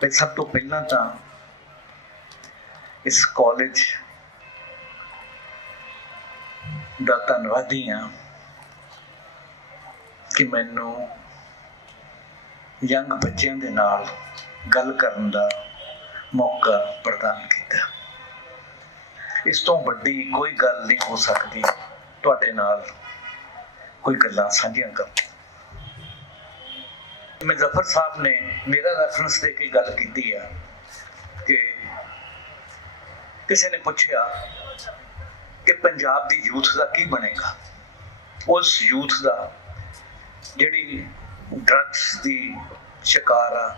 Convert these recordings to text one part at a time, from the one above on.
ਤੇ ਸਭ ਤੋਂ ਪਹਿਲਾਂ ਤਾਂ ਇਸ ਕਾਲਜ ਦਾ ਧੰਨਵਾਦੀ ਹਾਂ ਕਿ ਮੈਨੂੰ ਯੰਗ ਬੱਚਿਆਂ ਦੇ ਨਾਲ ਗੱਲ ਕਰਨ ਦਾ ਮੌਕਾ ਪ੍ਰਦਾਨ ਕੀਤਾ। ਇਸ ਤੋਂ ਵੱਡੀ ਕੋਈ ਗੱਲ ਨਹੀਂ ਹੋ ਸਕਦੀ। ਤੁਹਾਡੇ ਨਾਲ ਕੋਈ ਗੱਲਾਂ ਸਾਂਝੀਆਂ ਕਰ ਮੈਂ ਜ਼ਫਰ ਸਾਹਿਬ ਨੇ ਮੇਰਾ ਰੈਫਰੈਂਸ ਦੇ ਕੇ ਗੱਲ ਕੀਤੀ ਆ ਕਿ ਕਿਸੇ ਨੇ ਪੁੱਛਿਆ ਕਿ ਪੰਜਾਬ ਦੀ ਯੂਥ ਦਾ ਕੀ ਬਣੇਗਾ? ਉਸ ਯੂਥ ਦਾ ਜਿਹੜੀ ਡਰੱਗਸ ਦੀ ਸ਼ਿਕਾਰ ਆ,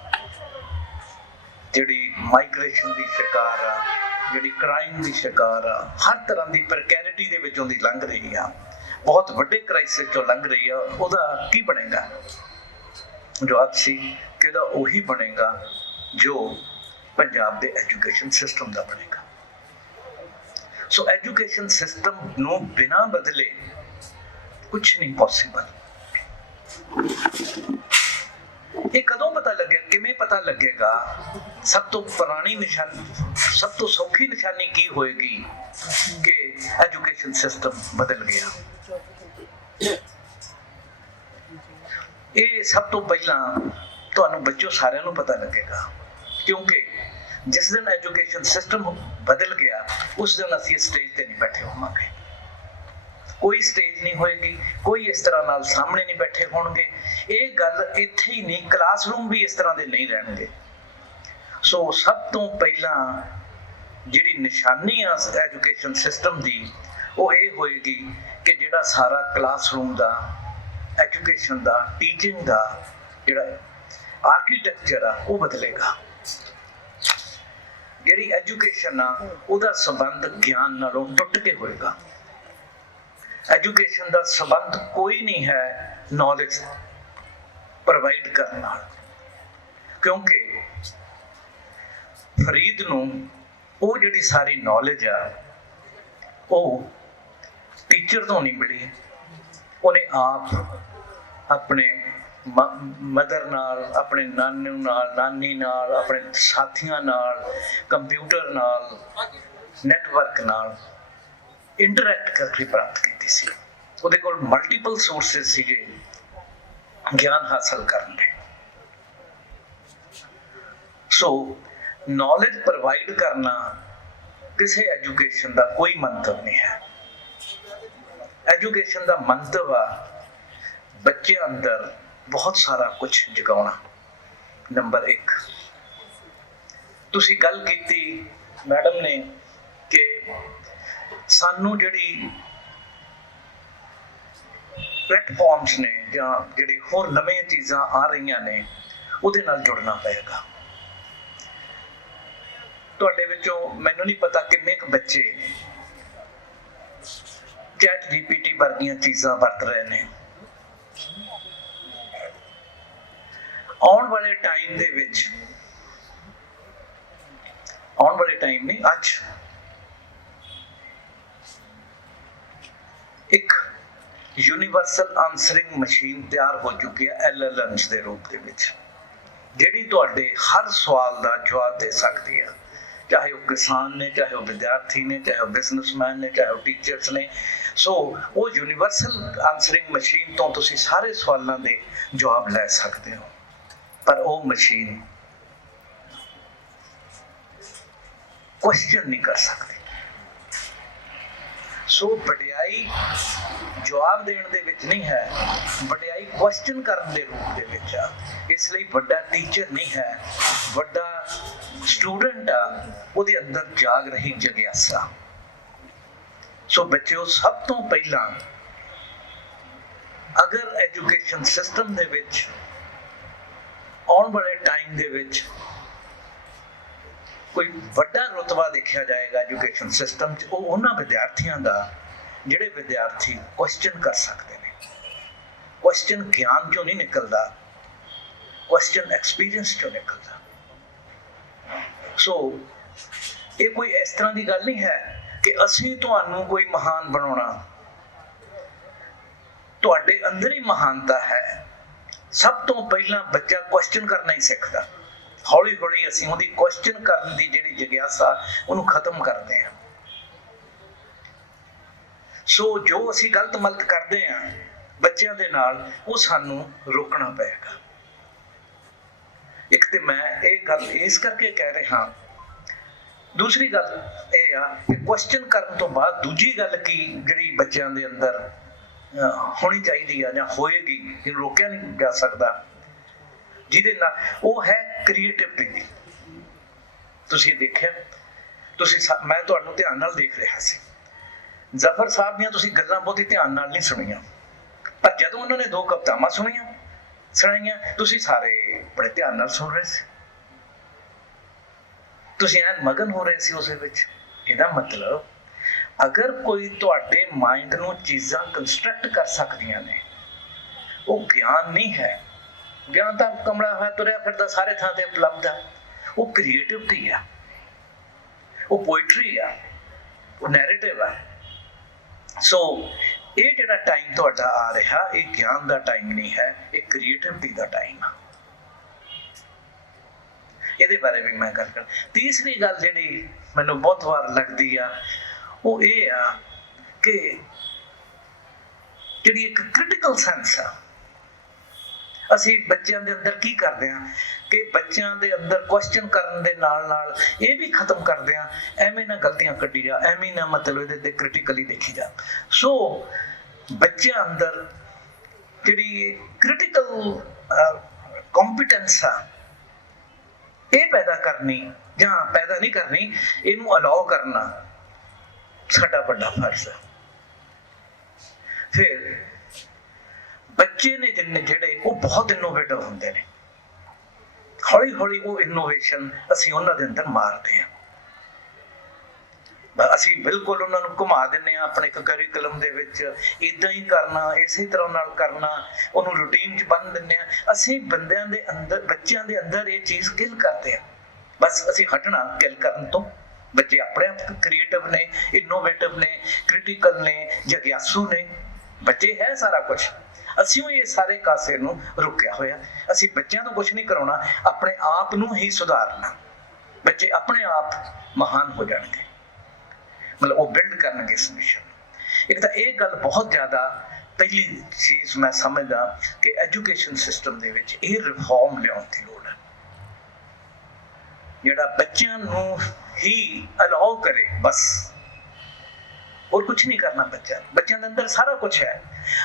ਜਿਹੜੀ ਮਾਈਗ੍ਰੇਸ਼ਨ ਦੀ ਸ਼ਿਕਾਰ ਆ, ਜਿਹੜੀ ਕ੍ਰਾਈਮ ਦੀ ਸ਼ਿਕਾਰ ਆ, ਹਰ ਤਰ੍ਹਾਂ ਦੀ ਪ੍ਰਕੈਰਿਟੀ ਦੇ ਵਿੱਚੋਂ ਦੀ ਲੰਘ ਰਹੀ ਆ, ਬਹੁਤ ਵੱਡੇ ਕ੍ਰਾਈਸਿਸ ਚੋਂ ਲੰਘ ਰਹੀ ਆ, ਉਹਦਾ ਕੀ ਬਣੇਗਾ? ਜਵਾਬ ਸੀ ਕਿ ਉਹਦਾ ਉਹੀ ਬਣੇਗਾ ਜੋ ਪੰਜਾਬ ਦੇ ਐਜੂਕੇਸ਼ਨ ਸਿਸਟਮ ਦਾ ਬਣੇਗਾ। ਸੋ ਐਜੂਕੇਸ਼ਨ ਸਿਸਟਮ ਨੂੰ ਬਿਨਾ ਬਦਲੇ ਕੁਝ ਨਹੀਂ ਪੋਸੀਬਲ ਇਹ ਕਦੋਂ ਪਤਾ ਲੱਗਿਆ, ਕਿਵੇਂ ਪਤਾ ਲੱਗੇਗਾ? ਸਭ ਤੋਂ ਪੁਰਾਣੀ ਨਿਸ਼ਾਨੀ, ਸਭ ਤੋਂ ਸੌਖੀ ਨਿਸ਼ਾਨੀ ਕੀ ਹੋਏਗੀ ਕਿ ਐਜੂਕੇਸ਼ਨ ਸਿਸਟਮ ਬਦਲ ਗਿਆ? ਇਹ ਸਭ ਤੋਂ ਪਹਿਲਾਂ ਤੁਹਾਨੂੰ ਬੱਚੋ ਸਾਰਿਆਂ ਨੂੰ ਪਤਾ ਲੱਗੇਗਾ। ਕਿਉਂਕਿ ਜਿਸ ਦਿਨ ਐਜੂਕੇਸ਼ਨ ਸਿਸਟਮ ਬਦਲ ਗਿਆ, ਉਸ ਦਿਨ ਅਸੀਂ ਸਟੇਜ ਤੇ ਨਹੀਂ ਬੈਠੇ ਹੋਵਾਂਗੇ। ਕੋਈ ਸਟੇਜ ਨਹੀਂ ਹੋਏਗੀ, ਕੋਈ ਇਸ ਤਰ੍ਹਾਂ ਨਾਲ ਸਾਹਮਣੇ ਨਹੀਂ ਬੈਠੇ ਹੋਣਗੇ। ਇਹ ਗੱਲ ਇੱਥੇ ਹੀ ਨਹੀਂ ਕਲਾਸਰੂਮ ਵੀ ਇਸ ਤਰ੍ਹਾਂ ਦੇ ਨਹੀਂ ਰਹਿਣਗੇ। ਸੋ ਸਭ ਤੋਂ ਪਹਿਲਾਂ ਜਿਹੜੀ ਨਿਸ਼ਾਨੀ ਆ ਐਜੂਕੇਸ਼ਨ ਸਿਸਟਮ ਦੀ, ਉਹ ਇਹ ਹੋਏਗੀ ਕਿ ਜਿਹੜਾ ਸਾਰਾ ਕਲਾਸਰੂਮ ਦਾ ਐਜੂਕੇਸ਼ਨ ਦਾ ਟੀਚਿੰਗ ਦਾ ਜਿਹੜਾ ਆਰਕੀਟੈਕਚਰ ਆ, ਉਹ ਬਦਲੇਗਾ। ਜਿਹੜੀ ਐਜੂਕੇਸ਼ਨ ਆ, ਉਹਦਾ ਸੰਬੰਧ ਗਿਆਨ ਨਾਲੋਂ ਟੁੱਟ ਕੇ ਹੋਏਗਾ। ਐਜੂਕੇਸ਼ਨ ਦਾ ਸੰਬੰਧ ਕੋਈ ਨਹੀਂ ਹੈ ਨੌਲੇਜ ਪ੍ਰੋਵਾਈਡ ਕਰਨ ਨਾਲ। ਕਿਉਂਕਿ ਫਰੀਦ ਨੂੰ ਉਹ ਜਿਹੜੀ ਸਾਰੀ ਨੌਲੇਜ ਆ, ਉਹ ਟੀਚਰ ਤੋਂ ਨਹੀਂ ਮਿਲੀ। ਉਹਨੇ ਆਪ ਆਪਣੇ ਮਦਰ ਨਾਲ, ਆਪਣੇ ਨਾਨੂ ਨਾਲ, ਨਾਨੀ ਨਾਲ, ਆਪਣੇ ਸਾਥੀਆਂ ਨਾਲ, ਕੰਪਿਊਟਰ ਨਾਲ ਨੈਟਵਰਕ ਨਾਲ ਇੰਟਰੈਕਟ ਕਰਕੇ ਪ੍ਰਾਪਤ ਕੀਤੀ ਸੀ। ਉਹਦੇ ਕੋਲ ਮਲਟੀਪਲ ਸੋਰਸਸ ਸੀਗੇ ਗਿਆਨ ਹਾਸਲ ਕਰਨ ਦੇ। ਸੋ ਨੌਲੇਜ ਪ੍ਰੋਵਾਈਡ ਕਰਨਾ ਕਿਸੇ ਐਜੂਕੇਸ਼ਨ ਦਾ ਕੋਈ ਮੰਤਵ ਨਹੀਂ ਹੈ। ਐਜੂਕੇਸ਼ਨ ਦਾ ਮੰਤਵ ਆ ਬੱਚਿਆਂ ਅੰਦਰ ਬਹੁਤ ਸਾਰਾ ਕੁਝ ਜਗਾਉਣਾ। ਨੰਬਰ 1 ਤੁਸੀਂ ਗੱਲ ਕੀਤੀ ਮੈਡਮ ਨੇ ਕਿ ਸਾਨੂੰ ਜਿਹੜੀ ਪਲੇਟਫਾਰਮਸ ਨੇ ਜਾਂ ਜਿਹੜੇ ਹੋਰ ਨਵੇਂ ਚੀਜ਼ਾਂ ਆ ਰਹੀਆਂ ਨੇ, ਉਹਦੇ ਨਾਲ ਜੁੜਨਾ ਪਏਗਾ। ਤੁਹਾਡੇ ਵਿੱਚੋਂ ਮੈਨੂੰ ਨਹੀਂ ਪਤਾ ਕਿੰਨੇ ਕੁ ਬੱਚੇ ਚੈਟ ਜੀਪੀਟੀ ਵਰਗੀਆਂ ਚੀਜ਼ਾਂ ਵਰਤ ਰਹੇ ਨੇ। ਆਉਣ ਵਾਲੇ ਟਾਈਮ ਦੇ ਵਿੱਚ, ਆਉਣ ਵਾਲੇ ਟਾਈਮ ਨਹੀਂ, ਅੱਜ ਇੱਕ ਯੂਨੀਵਰਸਲ ਆਨਸਰਿੰਗ ਮਸ਼ੀਨ ਤਿਆਰ ਹੋ ਚੁੱਕੀ ਹੈ ਐਲਐਲਐਮਸ ਦੇ ਰੂਪ ਦੇ ਵਿੱਚ, ਜਿਹੜੀ ਤੁਹਾਡੇ ਹਰ ਸਵਾਲ ਦਾ ਜਵਾਬ ਦੇ ਸਕਦੀ ਹੈ। ਚਾਹੇ ਉਹ ਕਿਸਾਨ ਨੇ, ਚਾਹੇ ਉਹ ਵਿਦਿਆਰਥੀ ਨੇ, ਚਾਹੇ ਉਹ ਬਿਜ਼ਨਸਮੈਨ ਨੇ, ਚਾਹੇ ਉਹ ਟੀਚਰਸ ਨੇ ਸੋ ਉਹ ਯੂਨੀਵਰਸਲ ਆਨਸਰਿੰਗ ਮਸ਼ੀਨ ਤੋਂ ਤੁਸੀਂ ਸਾਰੇ ਸਵਾਲਾਂ ਦੇ ਜਵਾਬ ਲੈ ਸਕਦੇ ਹੋ। ਪਰ ਉਹ ਮਸ਼ੀਨ ਕੁਐਸਚਨ ਨਹੀਂ ਕਰ ਸਕਦੀ। ਸੋ ਵਡਿਆਈ ਜਵਾਬ ਦੇਣ ਦੇ ਵਿੱਚ ਨਹੀਂ ਹੈ, ਵਡਿਆਈ ਕੁਐਸਚਨ ਕਰਨ ਦੇ ਰੂਪ ਦੇ ਵਿੱਚ ਆ। ਇਸ ਲਈ ਵੱਡਾ ਟੀਚਰ ਨਹੀਂ ਹੈ, ਵੱਡਾ ਸਟੂਡੈਂਟ ਆ, ਉਹਦੇ ਅੰਦਰ ਜਾਗ ਰਹੀ ਜਗਿਆਸਾ। ਸੋ ਬੱਚਿਓ, ਸਭ ਤੋਂ ਪਹਿਲਾਂ ਅਗਰ ਐਜੂਕੇਸ਼ਨ ਸਿਸਟਮ ਦੇ ਵਿੱਚ, ਆਉਣ ਵਾਲੇ ਟਾਈਮ ਦੇ ਵਿੱਚ ਕੋਈ ਵੱਡਾ ਰੁਤਬਾ ਦੇਖਿਆ ਜਾਏਗਾ ਐਜੂਕੇਸ਼ਨ ਸਿਸਟਮ 'ਚ, ਉਹ ਉਹਨਾਂ ਵਿਦਿਆਰਥੀਆਂ ਦਾ, ਜਿਹੜੇ ਵਿਦਿਆਰਥੀ ਕੁਐਸਚਨ ਕਰ ਸਕਦੇ ਨੇ। ਕੁਐਸਚਨ ਗਿਆਨ ਚੋਂ ਨਹੀਂ ਨਿਕਲਦਾ ਕੁਐਸਚਨ ਐਕਸਪੀਰੀਅੰਸ ਚੋਂ ਨਿਕਲਦਾ। ਸੋ, ਇਹ ਕੋਈ ਇਸ ਤਰ੍ਹਾਂ ਦੀ ਗੱਲ ਨਹੀਂ ਹੈ ਕਿ ਅਸੀਂ ਤੁਹਾਨੂੰ ਕੋਈ ਮਹਾਨ ਬਣਾਉਣਾ। ਤੁਹਾਡੇ ਅੰਦਰ ਹੀ ਮਹਾਨਤਾ ਹੈ। ਸਭ ਤੋਂ ਪਹਿਲਾਂ ਬੱਚਾ ਕੁਐਸਚਨ ਕਰਨਾ ਹੀ ਸਿੱਖਦਾ। ਹੌਲੀ ਹੌਲੀ ਅਸੀਂ ਉਹਦੀ ਕੁਐਸਚਨ ਕਰਨ ਦੀ ਜਿਹੜੀ ਜਿਗਿਆਸਾ, ਉਹਨੂੰ ਖਤਮ ਕਰਦੇ ਹਾਂ। ਸੋ ਜੋ ਅਸੀਂ ਗਲਤ ਮਲਤ ਕਰਦੇ ਹਾਂ, ਬੱਚਿਆਂ ਦੇ ਨਾਲ ਉਹ ਸਾਨੂੰ ਰੋਕਣਾ ਪਏਗਾ। ਇੱਕ ਤੇ ਮੈਂ ਇਹ ਗੱਲ ਇਸ ਕਰਕੇ ਕਹਿ ਰਿਹਾ ਦੂਸਰੀ ਗੱਲ ਇਹ ਆ ਕਿ ਕੁਐਸਚਨ ਕਰਨ ਤੋਂ ਬਾਅਦ ਦੂਜੀ ਗੱਲ ਕੀ ਜਿਹੜੀ ਬੱਚਿਆਂ ਦੇ ਅੰਦਰ ਹੋਣੀ ਚਾਹੀਦੀ ਆ ਜਾਂ ਹੋਏਗੀ ਇਹਨੂੰ ਰੋਕਿਆ ਨਹੀਂ ਜਾ ਸਕਦਾ। ਜਿਹਦੇ ਨਾਲ ਉਹ ਹੈ ਕ੍ਰੀਏਟਿਵਿਟੀ ਦੀ ਤੁਸੀਂ ਇਹ ਦੇਖਿਆ, ਤੁਸੀਂ ਮੈਂ ਤੁਹਾਨੂੰ ਧਿਆਨ ਨਾਲ ਦੇਖ ਰਿਹਾ ਸੀ। ਜ਼ਫਰ ਸਾਹਿਬ ਦੀਆਂ ਤੁਸੀਂ ਗੱਲਾਂ ਬਹੁਤੀ ਧਿਆਨ ਨਾਲ ਨਹੀਂ ਸੁਣੀਆਂ। ਪਰ ਜਦੋਂ ਉਹਨਾਂ ਨੇ ਦੋ ਕਵਿਤਾਵਾਂ ਸੁਣੀਆਂ, ਸੁਣਾਈਆਂ, ਤੁਸੀਂ ਸਾਰੇ ਬੜੇ ਧਿਆਨ ਨਾਲ ਸੁਣ ਰਹੇ ਸੀ। ਤੁਸੀਂ ਐਨ ਮਗਨ ਹੋ ਰਹੇ ਸੀ ਉਸ ਵਿੱਚ, ਇਹਦਾ ਮਤਲਬ ਅਗਰ ਕੋਈ ਤੁਹਾਡੇ ਮਾਈਂਡ ਨੂੰ ਚੀਜ਼ਾਂ ਕੰਸਟਰਕਟ ਕਰ ਸਕਦੀਆਂ ਨੇ, ਉਹ ਗਿਆਨ ਨਹੀਂ ਹੈ। ਗਿਆਨ ਤਾਂ ਕਮਲਾ ਹੋਇਆ, ਤੁਰਿਆ ਫਿਰਦਾ, ਸਾਰੇ ਥਾਂ ਤੇ ਉਪਲਬਧ ਆ। ਉਹ ਕ੍ਰੀਏਟਿਵਿਟੀ ਆ। ਉਹ ਪੋਇਟਰੀ ਆ। ਉਹ ਨੈਰੇਟਿਵ ਆ। ਸੋ ਇਹ ਜਿਹੜਾ ਟਾਈਮ ਤੁਹਾਡਾ ਆ ਰਿਹਾ, ਇਹ ਗਿਆਨ ਦਾ ਟਾਈਮ ਨਹੀਂ ਹੈ, ਇਹ ਕ੍ਰੀਏਟਿਵਿਟੀ ਦਾ ਟਾਈਮ ਆ। ਇਹਦੇ ਬਾਰੇ ਵੀ ਮੈਂ ਗੱਲ ਕਰ। ਤੀਸਰੀ ਗੱਲ ਜਿਹੜੀ ਮੈਨੂੰ ਬਹੁਤ ਵਾਰ ਲੱਗਦੀ ਆ, ਉਹ ਇਹ ਆ ਕਿ ਜਿਹੜੀ ਇੱਕ ਕ੍ਰਿਟੀਕਲ ਸੈਂਸ ਆ, ਅਸੀਂ ਬੱਚਿਆਂ ਦੇ ਅੰਦਰ ਕੀ ਕਰਦੇ ਆ ਕਿ ਬੱਚਿਆਂ ਦੇ ਅੰਦਰ ਕੁਐਸਚਨ ਕਰਨ ਦੇ ਨਾਲ ਨਾਲ ਇਹ ਵੀ ਖਤਮ ਕਰਦੇ ਆ, ਐਵੇਂ ਨਾ ਗਲਤੀਆਂ ਕੱਢੀ ਜਾ, ਐਵੇਂ ਨਾ ਮਤਲਬ ਇਹਦੇ ਤੇ ਕ੍ਰਿਟੀਕਲੀ ਦੇਖੀ ਜਾ। ਸੋ ਬੱਚਿਆਂ ਅੰਦਰ ਜਿਹੜੀ ਕ੍ਰਿਟੀਕਲ ਕੰਪੀਟੈਂਸ ਆ ਇਹ ਪੈਦਾ ਕਰਨੀ, ਜਾਂ ਪੈਦਾ ਨਹੀਂ ਕਰਨੀ, ਇਹਨੂੰ ਅਲਾਉ ਕਰਨਾ ਸਾਡਾ ਵੱਡਾ ਫਰਜ਼ ਹੈ। ਫਿਰ ਬੱਚੇ ਨੇ ਜਿੰਨੇ, ਜਿਹੜੇ ਉਹ ਬਹੁਤ ਇਨੋਵੇਟਿਵ ਹੁੰਦੇ ਨੇ। ਹੌਲੀ ਹੌਲੀ ਉਹ ਇਨੋਵੇਸ਼ਨ ਅਸੀਂ ਉਹਨਾਂ ਦੇ ਅੰਦਰ ਮਾਰਦੇ ਹਾਂ। ਅਸੀਂ ਬਿਲਕੁਲ ਉਹਨਾਂ ਨੂੰ ਘੁਮਾ ਦਿੰਨੇ ਆ ਆਪਣੇ ਇੱਕ ਕਰਿਕੂਲਮ ਦੇ ਵਿੱਚ ਇਦਾਂ ਹੀ ਕਰਨਾ, ਇਸੇ ਤਰ੍ਹਾਂ ਨਾਲ ਕਰਨਾ, ਉਹਨੂੰ ਰੂਟੀਨ 'ਚ ਬੰਨ ਦਿੰਨੇ ਆ ਅਸੀਂ ਬੰਦਿਆਂ ਦੇ ਅੰਦਰ, ਬੱਚਿਆਂ ਦੇ ਅੰਦਰ ਇਹ ਚੀਜ਼ ਕਿਲ ਕਰਦੇ ਆ ਬਸ ਅਸੀਂ ਹਟਣਾ ਕਿਲ ਕਰਨ ਤੋਂ। ਬੱਚੇ ਆਪਣੇ ਆਪ ਕ੍ਰੀਏਟਿਵ ਨੇ ਇਨੋਵੇਟਿਵ ਨੇ ਕ੍ਰਿਟੀਕਲ ਨੇ, ਜਗਿਆਸੂ ਨੇ। ਬੱਚੇ ਹੈ ਸਾਰਾ ਕੁਝ ਅਸੀਂ ਉਹ ਇਹ ਸਾਰੇ ਕਾਸੇ ਨੂੰ ਰੁਕਿਆ ਹੋਇਆ। ਅਸੀਂ ਬੱਚਿਆਂ ਤੋਂ ਕੁਝ ਨਹੀਂ ਕਰਾਉਣਾ। ਆਪਣੇ ਆਪ ਨੂੰ ਹੀ ਸੁਧਾਰਨਾ। ਬੱਚੇ ਆਪਣੇ ਆਪ ਮਹਾਨ ਹੋ ਜਾਣਗੇ। ਮਤਲਬ ਉਹ ਬਿਲਡ ਕਰਨਗੇ ਇਸ ਮਿਸ਼ਨ ਇੱਕ ਤਾਂ ਇਹ ਗੱਲ ਬਹੁਤ ਜ਼ਿਆਦਾ ਪਹਿਲੀ ਚੀਜ਼ ਮੈਂ ਸਮਝਦਾ ਕਿ ਐਜੂਕੇਸ਼ਨ ਸਿਸਟਮ ਦੇ ਵਿੱਚ ਇਹ ਰਿਫਾਰਮ ਲਿਆਉਣ ਦੀ ਲੋੜ ਹੈ। ਜਿਹੜਾ ਬੱਚਿਆਂ ਨੂੰ ਹੀ ਅਲਾਉ ਕਰੇ, ਬਸ। ਹੋਰ ਕੁਝ ਨਹੀਂ ਕਰਨਾ ਬੱਚਿਆਂ ਨੂੰ। ਬੱਚਿਆਂ ਦੇ ਅੰਦਰ ਸਾਰਾ ਕੁਝ ਹੈ।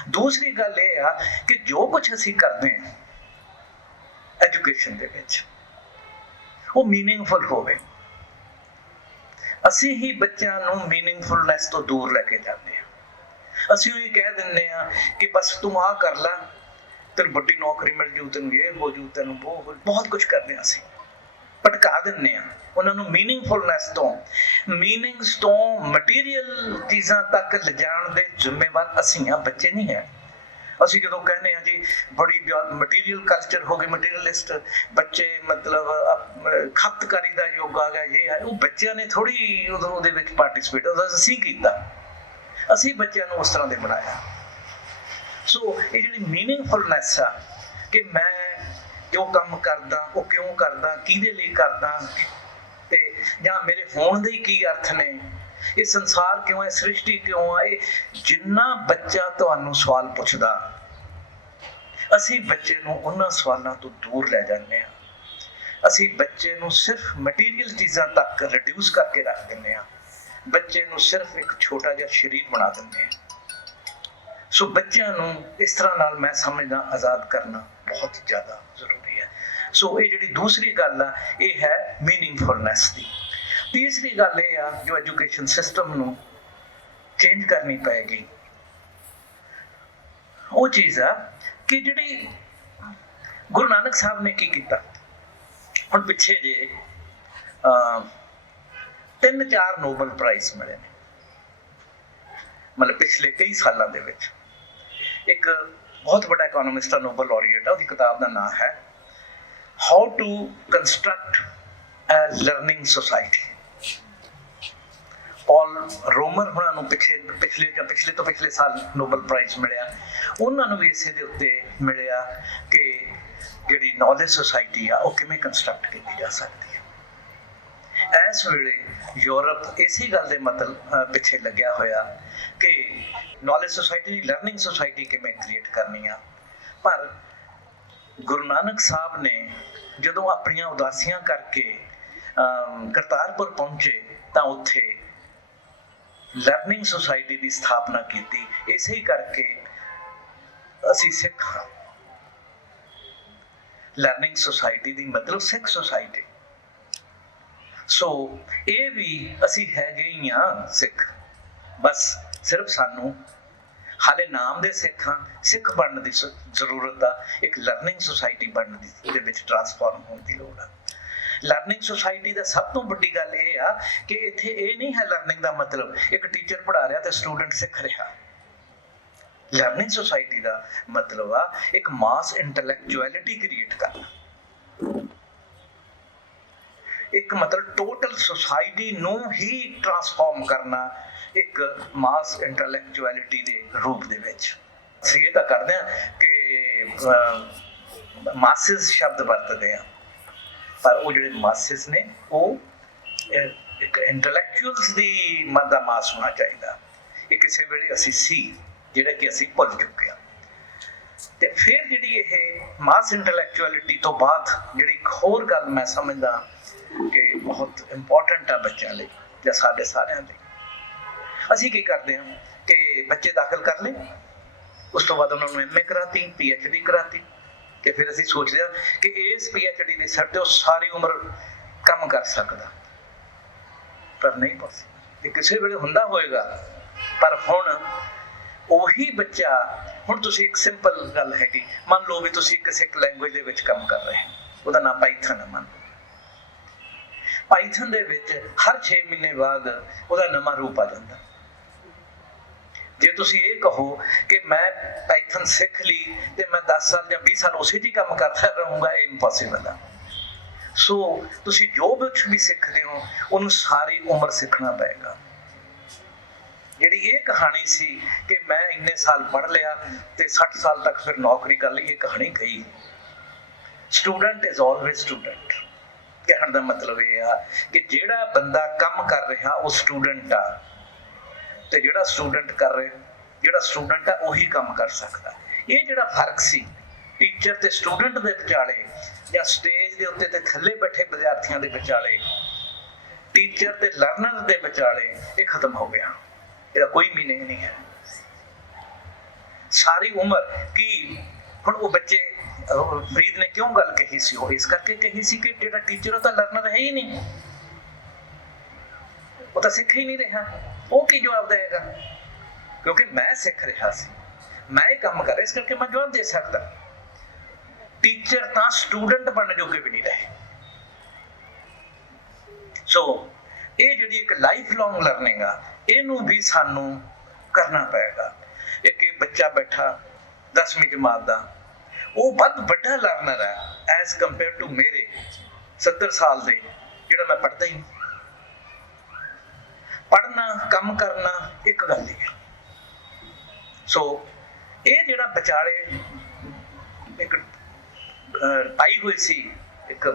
ਦੂਸਰੀ ਗੱਲ ਇਹ ਆ ਕਿ ਜੋ ਕੁਝ ਅਸੀਂ ਕਰਦੇ ਹਾਂ ਐਜੂਕੇਸ਼ਨ ਦੇ ਵਿੱਚ, ਉਹ ਮੀਨਿੰਗਫੁਲ ਹੋਵੇ। ਅਸੀਂ ਹੀ ਬੱਚਿਆਂ ਨੂੰ ਮੀਨਿੰਗਫੁਲਨੈਸ ਤੋਂ ਦੂਰ ਲੈ ਕੇ ਜਾਂਦੇ ਹਾਂ। ਅਸੀਂ ਉਹ ਇਹ ਕਹਿ ਦਿੰਦੇ ਆ ਕਿ ਬਸ ਤੂੰ ਆ ਕਰ ਲੈ ਤੈਨੂੰ ਵੱਡੀ ਨੌਕਰੀ ਮਿਲ ਜੂ, ਤੈਨੂੰ ਇਹ ਹੋ ਜੂ, ਤੈਨੂੰ ਉਹ ਬਹੁਤ ਕੁਝ ਕਰਦੇ ਹਾਂ ਅਸੀਂ। ਭਟਕਾ ਦਿੰਦੇ ਆ ਉਹਨਾਂ ਨੂੰ ਮੀਨਿੰਗਫੁਲਨੈਸ ਤੋਂ। ਮੀਨਿੰਗਸ ਤੋਂ ਮਟੀਰੀਅਲ ਚੀਜ਼ਾਂ ਤੱਕ ਲਿਜਾਣ ਦੇ ਜ਼ਿੰਮੇਵਾਰ ਅਸੀਂ ਆ ਬੱਚੇ ਨਹੀਂ ਹੈ। ਅਸੀਂ ਜਦੋਂ ਕਹਿੰਦੇ ਆ ਜੀ, ਬੜੀ ਮਟੀਰੀਅਲ ਕਲਚਰ ਹੋ ਗਈ ਮਟੀਰੀਅਲਿਸਟ ਬੱਚੇ ਮਤਲਬ ਖਪਤਕਾਰੀ ਦਾ ਯੁੱਗ ਆ ਗਿਆ, ਇਹ ਉਹ ਬੱਚਿਆਂ ਨੇ ਥੋੜੀ ਉਦੋਂ ਉਹਦੇ ਵਿੱਚ ਪਾਰਟਿਸਿਪੇਟ ਅਸੀਂ ਕੀਤਾ। ਅਸੀਂ ਬੱਚਿਆਂ ਨੂੰ ਉਸ ਤਰ੍ਹਾਂ ਦੇ ਬਣਾਇਆ। ਸੋ ਇਹ ਜਿਹੜੀ ਮੀਨਿੰਗਫੁਲਨੈਸ ਆ, ਕਿ ਮੈਂ ਜੋ ਕੰਮ ਕਰਦਾ, ਉਹ ਕਿਉਂ ਕਰਦਾ, ਕਿਹਦੇ ਲਈ ਕਰਦਾ, ਤੇ ਜਾਂ ਮੇਰੇ ਹੋਣ ਦੇ ਕੀ ਅਰਥ ਨੇ ਇਹ ਸੰਸਾਰ ਕਿਉਂ ਹੈ? ਸ੍ਰਿਸ਼ਟੀ ਕਿਉਂ ਹੈ? ਇਹ ਜਿੰਨਾ ਬੱਚਾ ਤੁਹਾਨੂੰ ਸਵਾਲ ਪੁੱਛਦਾ, ਅਸੀਂ ਬੱਚੇ ਨੂੰ ਉਹਨਾਂ ਸਵਾਲਾਂ ਤੋਂ ਦੂਰ ਲੈ ਜਾਂਦੇ ਹਾਂ। ਅਸੀਂ ਬੱਚੇ ਨੂੰ ਸਿਰਫ ਮਟੀਰੀਅਲ ਚੀਜ਼ਾਂ ਤੱਕ ਰਿਡਿਊਸ ਕਰਕੇ ਰੱਖ ਦਿੰਦੇ ਹਾਂ। ਬੱਚੇ ਨੂੰ ਸਿਰਫ ਇੱਕ ਛੋਟਾ ਜਿਹਾ ਸ਼ਰੀਰ ਬਣਾ ਦਿੰਦੇ ਹਾਂ। ਸੋ ਬੱਚਿਆਂ ਨੂੰ ਇਸ ਤਰ੍ਹਾਂ ਨਾਲ ਮੈਂ ਸਮਝਦਾ, ਆਜ਼ਾਦ ਕਰਨਾ ਬਹੁਤ ਜ਼ਿਆਦਾ ਜ਼ਰੂਰੀ ਹੈ। ਸੋ ਇਹ ਜਿਹੜੀ ਦੂਸਰੀ ਗੱਲ ਆ, ਇਹ ਹੈ ਮੀਨਿੰਗਫੁਲਨੈਸ ਦੀ। ਤੀਸਰੀ ਗੱਲ ਇਹ ਆ ਜੋ ਐਜੂਕੇਸ਼ਨ ਸਿਸਟਮ ਨੂੰ ਚੇਂਜ ਕਰਨੀ ਪਏਗੀ। ਉਹ ਚੀਜ਼ ਆ ਕਿ ਜਿਹੜੀ ਗੁਰੂ ਨਾਨਕ ਸਾਹਿਬ ਨੇ ਕੀ ਕੀਤਾ? ਹੁਣ ਪਿੱਛੇ ਜੇ ਅਹ, ਤਿੰਨ ਚਾਰ ਨੋਬਲ ਪ੍ਰਾਈਜ਼ ਮਿਲੇ ਨੇ। ਮਤਲਬ ਪਿਛਲੇ ਕਈ ਸਾਲਾਂ ਦੇ ਵਿੱਚ। ਇੱਕ ਬਹੁਤ ਵੱਡਾ ਇਕਨੋਮਿਸਟ ਆ ਨੋਬਲ laureate ਆ ਉਹਦੀ ਕਿਤਾਬ ਦਾ ਨਾਮ ਹੈ how to construct a learning society Paul Romer ਹੁਣਾਂ ਨੂੰ ਪਿਛਲੇ ਪਿਛਲੇ ਜਾਂ ਪਿਛਲੇ ਤੋਂ ਪਿਛਲੇ ਸਾਲ ਨੋਬਲ ਪ੍ਰਾਈਜ਼ ਮਿਲਿਆ। ਉਹਨਾਂ ਨੂੰ ਵੀ ਇਸੇ ਦੇ ਉੱਤੇ ਮਿਲਿਆ ਕਿ ਜਿਹੜੀ ਨੌਲੇਜ ਸੁਸਾਇਟੀ ਆ, ਉਹ ਕਿਵੇਂ ਕੰਸਟਰਕਟ ਕੀਤੀ ਜਾ ਸਕਦੀ ਹੈ। ਇਸ ਵੇਲੇ ਯੂਰਪ ਇਸੇ ਗੱਲ ਦੇ ਮਤਲਬ ਪਿੱਛੇ ਲੱਗਿਆ ਹੋਇਆ ਕਿ ਨੌਲੇਜ ਸੁਸਾਇਟੀ ਦੀ ਲਰਨਿੰਗ ਸੁਸਾਇਟੀ ਕਿਵੇਂ ਕ੍ਰੀਏਟ ਕਰਨੀ ਆ। ਪਰ ਗੁਰੂ ਨਾਨਕ ਸਾਹਿਬ ਨੇ ਜਦੋਂ ਆਪਣੀਆਂ ਉਦਾਸੀਆਂ ਕਰਕੇ ਕਰਤਾਰਪੁਰ ਪਹੁੰਚੇ ਤਾਂ ਉੱਥੇ ਲਰਨਿੰਗ ਸੁਸਾਇਟੀ ਦੀ ਸਥਾਪਨਾ ਕੀਤੀ। ਇਸੇ ਹੀ ਕਰਕੇ ਅਸੀਂ ਸਿੱਖ ਹਾਂ। ਲਰਨਿੰਗ ਸੁਸਾਇਟੀ ਦੀ ਮਤਲਬ ਸਿੱਖ ਸੁਸਾਇਟੀ ਸੋ ਇਹ ਵੀ ਅਸੀਂ ਹੈਗੇ ਹੀ ਆ ਸਿੱਖ। ਬਸ ਸਿਰਫ ਸਾਨੂੰ ਹਾਲੇ ਨਾਮ ਦੇ ਸਿੱਖ ਹਾਂ। ਸਿੱਖ ਬਣਨ ਦੀ ਜ਼ਰੂਰਤ ਆ। ਇੱਕ ਲਰਨਿੰਗ ਸੁਸਾਇਟੀ ਬਣਨ ਦੀ ਦੇ ਵਿੱਚ ਟਰਾਂਸਫਾਰਮ ਹੋਣ ਦੀ ਲੋੜ ਆ। ਲਰਨਿੰਗ ਸੁਸਾਇਟੀ ਦਾ ਸਭ ਤੋਂ ਵੱਡੀ ਗੱਲ ਇਹ ਆ ਕਿ ਇੱਥੇ ਇਹ ਨਹੀਂ ਹੈ ਲਰਨਿੰਗ ਦਾ ਮਤਲਬ। ਇੱਕ ਟੀਚਰ ਪੜ੍ਹਾ ਰਿਹਾ ਤੇ ਸਟੂਡੈਂਟ ਸਿੱਖ ਰਿਹਾ। ਲਰਨਿੰਗ ਸੁਸਾਇਟੀ ਦਾ ਮਤਲਬ ਆ ਇੱਕ ਮਾਸ ਇੰਟੈਲੈਕਚੁਅਲਿਟੀ ਕ੍ਰੀਏਟ ਕਰਨਾ। ਇੱਕ ਮਤਲਬ ਟੋਟਲ ਸੁਸਾਇਟੀ ਨੂੰ ਹੀ ਟਰਾਂਸਫਾਰਮ ਕਰਨਾ ਇੱਕ ਮਾਸ ਇੰਟੈਲੈਕਚੁਅਲਿਟੀ ਦੇ ਰੂਪ ਦੇ ਵਿੱਚ। ਅਸੀਂ ਇਹ ਤਾਂ ਕਰਦੇ ਹਾਂ ਕਿ ਮਾਸਸ ਸ਼ਬਦ ਵਰਤਦੇ ਆ ਪਰ ਉਹ ਜਿਹੜੇ ਮਾਸਿਸ ਨੇ, ਉਹ ਇੱਕ ਇੰਟੈਲੈਕਚੁਅਲਸ ਦੀ ਮਤ ਦਾ ਮਾਸ ਹੋਣਾ ਚਾਹੀਦਾ। ਇਹ ਕਿਸੇ ਵੇਲੇ ਅਸੀਂ ਸੀ, ਜਿਹੜਾ ਕਿ ਅਸੀਂ ਭੁੱਲ ਚੁੱਕੇ ਹਾਂ। ਤੇ ਫਿਰ ਜਿਹੜੀ ਇਹ ਮਾਸ ਇੰਟੈਲੈਕਚੁਅਲਿਟੀ ਤੋਂ ਬਾਅਦ ਜਿਹੜੀ ਇੱਕ ਹੋਰ ਗੱਲ ਮੈਂ ਸਮਝਦਾ ਕਿ ਬਹੁਤ ਇੰਪੋਰਟੈਂਟ ਆ ਬੱਚਿਆਂ ਲਈ, ਜਾਂ ਸਾਡੇ ਸਾਰਿਆਂ ਲਈ। ਅਸੀਂ ਕੀ ਕਰਦੇ ਹਾਂ ਕਿ ਬੱਚੇ ਦਾਖਲ ਕਰ ਲਏ, ਉਸ ਤੋਂ ਬਾਅਦ ਉਹਨਾਂ ਨੂੰ ਐਮਏ ਕਰਾਤੀ ਪੀਐਚਡੀ ਕਰਾਤੀ। ਤੇ ਫਿਰ ਅਸੀਂ ਸੋਚਦੇ ਹਾਂ ਕਿ ਇਸ ਪੀਐਚਡੀ ਦੇ ਸਿਰ ਤੇ ਉਹ ਸਾਰੀ ਉਮਰ ਕੰਮ ਕਰ ਸਕਦਾ। ਪਰ ਨਹੀਂ ਪੋਸੀਬਲ ਇਹ ਕਿਸੇ ਵੇਲੇ ਹੁੰਦਾ ਹੋਏਗਾ, ਪਰ ਹੁਣ ਉਹੀ ਬੱਚਾ, ਹੁਣ ਤੁਸੀਂ ਇੱਕ ਸਿੰਪਲ ਗੱਲ ਹੈਗੀ, ਮੰਨ ਲਓ ਵੀ ਤੁਸੀਂ ਕਿਸੇ ਇੱਕ ਲੈਂਗੁਏਜ ਦੇ ਵਿੱਚ ਕੰਮ ਕਰ ਰਹੇ ਹੋ, ਉਹਦਾ ਨਾਮ ਪਾਈਥਨ ਹੈ ਮੰਨ ਲਓ। ਪਾਈਥਨ ਦੇ ਵਿੱਚ ਹਰ 6 ਮਹੀਨੇ ਬਾਅਦ ਉਹਦਾ ਨਵਾਂ ਰੂਪ ਆ ਜਾਂਦਾ। ਜੇ ਤੁਸੀਂ ਇਹ ਕਹੋ ਕਿ ਮੈਂ ਪਾਈਥਨ ਸਿੱਖ ਲਈ ਤੇ ਮੈਂ 10 ਸਾਲ ਜਾਂ 20 ਸਾਲ ਉਸੇ ਦੀ ਕੰਮ ਕਰਦਾ ਰਹੂੰਗਾ, ਇਹ ਇੰਪੋਸੀਬਲ ਆ। ਸੋ ਤੁਸੀਂ ਜੋ ਕੁਛ ਵੀ ਸਿੱਖਦੇ ਹੋ, ਉਹਨੂੰ ਸਾਰੀ ਉਮਰ ਸਿੱਖਣਾ ਪਏਗਾ। ਜਿਹੜੀ ਇਹ ਕਹਾਣੀ ਸੀ ਕਿ ਮੈਂ ਇੰਨੇ ਸਾਲ ਪੜ੍ਹ ਲਿਆ ਤੇ 60 ਸਾਲ ਤੱਕ ਫਿਰ ਨੌਕਰੀ ਕਰ ਲਈ, ਇਹ ਕਹਾਣੀ ਗਈ ਸਟੂਡੈਂਟ ਇਜ਼ ਆਲਵੇਜ਼ ਸਟੂਡੈਂਟ ਕਹਿਣ ਦਾ ਮਤਲਬ ਇਹ ਆ ਕਿ ਜਿਹੜਾ ਬੰਦਾ ਕੰਮ ਕਰ ਰਿਹਾ, ਉਹ ਸਟੂਡੈਂਟ ਆ। ਤੇ ਜਿਹੜਾ ਸਟੂਡੈਂਟ ਕਰ ਰਿਹਾ, ਜਿਹੜਾ ਸਟੂਡੈਂਟ ਆ, ਉਹੀ ਕੰਮ ਕਰ ਸਕਦਾ। ਇਹ ਜਿਹੜਾ ਫ਼ਰਕ ਸੀ ਟੀਚਰ ਤੇ ਸਟੂਡੈਂਟ ਦੇ ਵਿਚਾਲੇ ਜਾਂ ਸਟੇਜ ਦੇ ਉੱਤੇ ਤੇ ਥੱਲੇ ਬੈਠੇ ਵਿਦਿਆਰਥੀਆਂ ਦੇ ਵਿਚਾਲੇ ਟੀਚਰ ਤੇ ਲਰਨਰ ਦੇ ਵਿਚਾਲੇ ਇਹ ਖਤਮ ਹੋ ਗਿਆ। ਇਹਦਾ ਕੋਈ ਮੀਨਿੰਗ ਨਹੀਂ ਹੈ। ਸਾਰੀ ਉਮਰ ਕੀ ਹੁਣ ਉਹ ਬੱਚੇ ਫਰੀਦ ਨੇ ਕਿਉਂ ਗੱਲ ਕਹੀ ਸੀ? ਉਹ ਇਸ ਕਰਕੇ ਕਹੀ ਸੀ ਕਿ ਜਿਹੜਾ ਟੀਚਰ ਉਹ ਤਾਂ ਲਰਨਰ ਹੈ ਹੀ ਨਹੀਂ। ਉਹ ਤਾਂ ਸਿੱਖ ਹੀ ਨਹੀਂ ਰਿਹਾ। ਉਹ ਕੀ ਜਵਾਬ ਦੇਗਾ ਕਿਉਂਕਿ ਮੈਂ ਸਿੱਖ ਰਿਹਾ ਸੀ। ਮੈਂ ਇਹ ਕੰਮ ਕਰ ਰਿਹਾ, ਇਸ ਕਰਕੇ ਮੈਂ ਜਵਾਬ ਦੇ ਸਕਦਾ। ਟੀਚਰ ਤਾਂ ਸਟੂਡੈਂਟ ਬਣਨ ਜੋਗੇ ਵੀ ਨਹੀਂ ਰਹੇ। ਸੋ ਇਹ ਜਿਹੜੀ ਇੱਕ ਲਾਈਫ ਲੌਂਗ ਲਰਨਿੰਗ ਆ, ਇਹਨੂੰ ਵੀ ਸਾਨੂੰ ਕਰਨਾ ਪਏਗਾ। ਇੱਕ ਇਹ ਬੱਚਾ ਬੈਠਾ 10ਵੀਂ ਜਮਾਤ ਦਾ। ਉਹ ਵੱਧ ਵੱਡਾ ਲਰਨਰ ਹੈ ਐਸ ਕੰਪੇਅਰ ਟੂ ਮੇਰੇ 70 ਸਾਲ ਦੇ, ਜਿਹੜਾ ਮੈਂ ਪੜਦਾ ਹੀ ਪੜਨਾ ਕੰਮ ਕਰਨਾ ਇੱਕ ਗੱਲ ਹੀ ਹੈ। ਸੋ ਇਹ ਜਿਹੜਾ ਵਿਚਾਲੇ ਇੱਕ ਅਹ, ਪਾਈ ਹੋਈ ਸੀ ਇੱਕ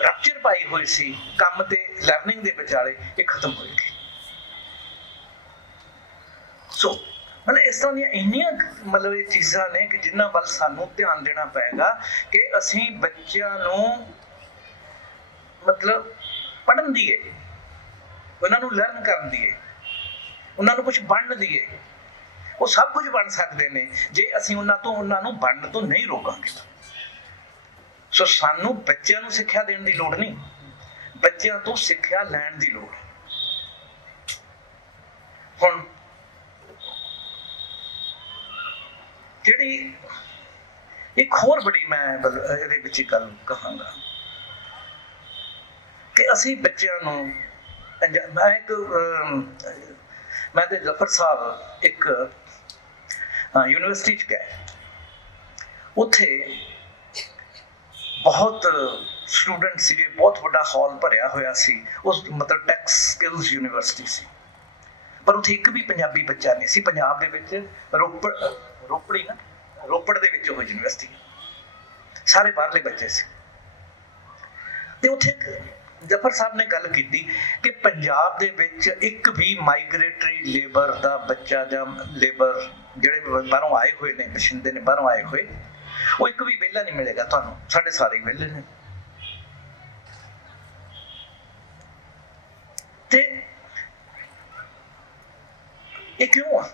ਰਪਚਰ ਪਾਈ ਹੋਈ ਸੀ ਕੰਮ ਤੇ ਲਰਨਿੰਗ ਦੇ ਵਿਚਾਲੇ ਇਹ ਖਤਮ ਹੋ ਗਈ। ਸੋ ਮਤਲਬ ਇਸ ਤਰ੍ਹਾਂ ਦੀਆਂ ਇੰਨੀਆਂ ਮਤਲਬ ਇਹ ਚੀਜ਼ਾਂ ਨੇ ਕਿ ਜਿਨ੍ਹਾਂ ਵੱਲ ਸਾਨੂੰ ਧਿਆਨ ਦੇਣਾ ਪਏਗਾ ਕਿ ਅਸੀਂ ਬੱਚਿਆਂ ਨੂੰ ਮਤਲਬ ਪੜ੍ਹਨ ਦੀਏ ਉਹਨਾਂ ਨੂੰ ਲਰਨ ਕਰਨ ਦੀਏ ਉਹਨਾਂ ਨੂੰ ਕੁਝ ਬਣਨ ਦੀਏ ਉਹ ਸਭ ਕੁਝ ਬਣ ਸਕਦੇ ਨੇ। ਜੇ ਅਸੀਂ ਉਹਨਾਂ ਤੋਂ, ਉਹਨਾਂ ਨੂੰ ਬਣਨ ਤੋਂ ਨਹੀਂ ਰੋਕਾਂਗੇ। ਸੋ ਸਾਨੂੰ ਬੱਚਿਆਂ ਨੂੰ ਸਿੱਖਿਆ ਦੇਣ ਦੀ ਲੋੜ ਨਹੀਂ। ਬੱਚਿਆਂ ਤੋਂ ਸਿੱਖਿਆ ਲੈਣ ਦੀ ਲੋੜ। ਹੈ ਹੁਣ ਜਿਹੜੀ ਇੱਕ ਹੋਰ ਬੜੀ ਮੈਂ ਇਹਦੇ ਵਿੱਚ ਇੱਕ ਗੱਲ ਕਹਾਂਗਾ ਕਿ ਅਸੀਂ ਬੱਚਿਆਂ ਨੂੰ ਮੈਂ ਇੱਕ ਮੈਂ ਤੇ ਜ਼ਫਰ ਸਾਹਿਬ ਇੱਕ ਯੂਨੀਵਰਸਿਟੀ ਚ ਗਏ। ਉੱਥੇ ਬਹੁਤ ਸਟੂਡੈਂਟ ਸੀਗੇ, ਬਹੁਤ ਵੱਡਾ ਹਾਲ ਭਰਿਆ ਹੋਇਆ ਸੀ। ਉਸ, ਮਤਲਬ ਟੈਕਸ ਸਕਿੱਲਸ ਯੂਨੀਵਰਸਿਟੀ ਸੀ। ਪਰ ਉੱਥੇ ਇੱਕ ਵੀ ਪੰਜਾਬੀ ਬੱਚਾ ਨਹੀਂ ਸੀ। ਪੰਜਾਬ ਦੇ ਵਿੱਚ ਰੋਪੜ ਰੋਪੜੀ ਨਾ, ਰੋਪੜ ਦੇ ਵਿੱਚ ਉਹ ਯੂਨੀਵਰਸਿਟੀ ਸਾਰੇ ਬਾਹਰਲੇ ਬੱਚੇ ਸੀ। ਤੇ ਉੱਥੇ ਇੱਕ ਜਫਰ ਸਾਹਿਬ ਨੇ ਗੱਲ ਕੀਤੀ ਕਿ ਪੰਜਾਬ ਦੇ ਵਿੱਚ ਇੱਕ ਵੀ ਮਾਈਗ੍ਰੇਟਰੀ ਲੇਬਰ ਦਾ ਬੱਚਾ ਜਾਂ ਲੇਬਰ ਜਿਹੜੇ ਬਾਹਰੋਂ ਆਏ ਹੋਏ ਨੇ ਬਸ਼ਿੰਦੇ ਨੇ, ਬਾਹਰੋਂ ਆਏ ਹੋਏ, ਉਹ ਇੱਕ ਵੀ ਵਿਹਲਾ ਨਹੀਂ ਮਿਲੇਗਾ ਤੁਹਾਨੂੰ। ਸਾਡੇ ਸਾਰੇ ਵਿਹਲੇ ਨੇ। ਤੇ ਇਹ ਕਿਉਂ ਆ?